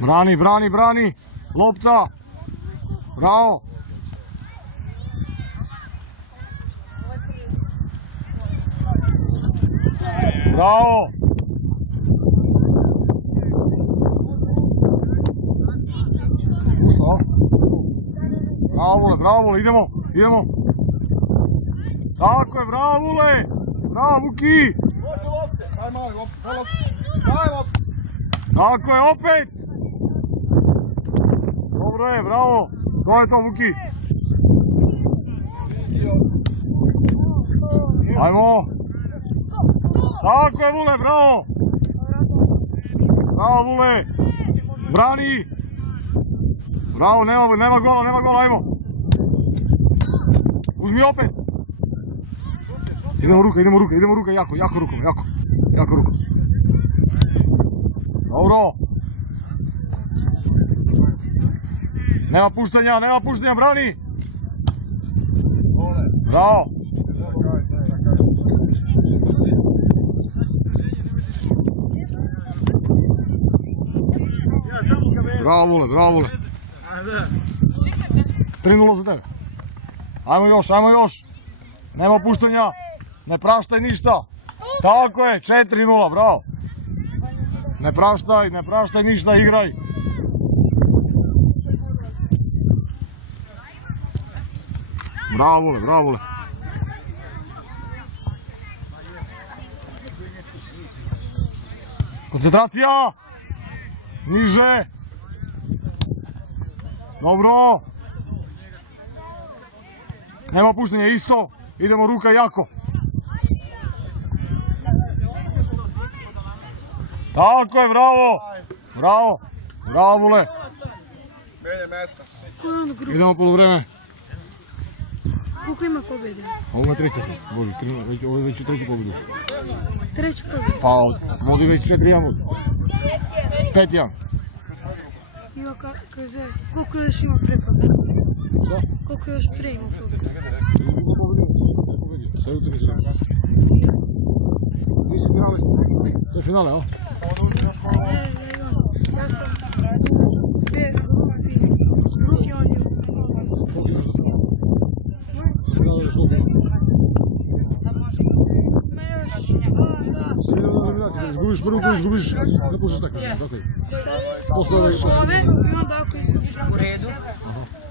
Brani, brani, brani! Lopta! Bravo! Bravo! Što? Bravo Vule, idemo! Tako je, bravo Vule! Bravo Vuki! Daj mali, daj loptu! Tako je, opet! Dobro je, bravo! To je to Vuki! Ajmo! Tako je Vule, bravo! Bravo Vule! Brani! Bravo, nema gola, ajmo! Uzmi opet! Idemo ruka, jako rukom. Dobro! Nema puštanja, brani! Bravo! Bravo Vule! 3-0 za tebe. Ajmo još! Nema puštanja! Ne praštaj ništa! Tako je, 4-0, bravo! Ne praštaj ništa, igraj! Bravo Vule! Koncentracija! Niže! Dobro! Nema puštanja, isto! Idemo ruka jako! Tako je, bravo! Bravo Vule! Menje mesta. Idemo poluvreme. Koliko ima pobjede? Ovo je treća sad, ovo je već u treći pobjedu. Treći pobjede? Pa vodi već 4-1 vodi. 5-1. Ima kaže, koliko još ima pre pobjede? Šta? Koliko još pre ima pobjede? Ima pobjedio. Sve u treći. Nisi finale. To je finale, o? Ja sam drugi, on je Koliko imaš do finale? Do finale još koliko ima? ima još, Sad idemo na eliminaciju, kada izgubiš prvu koju izgubiš, ne pušiš tako je. ove i onda ako izgubiš. U redu. Aha.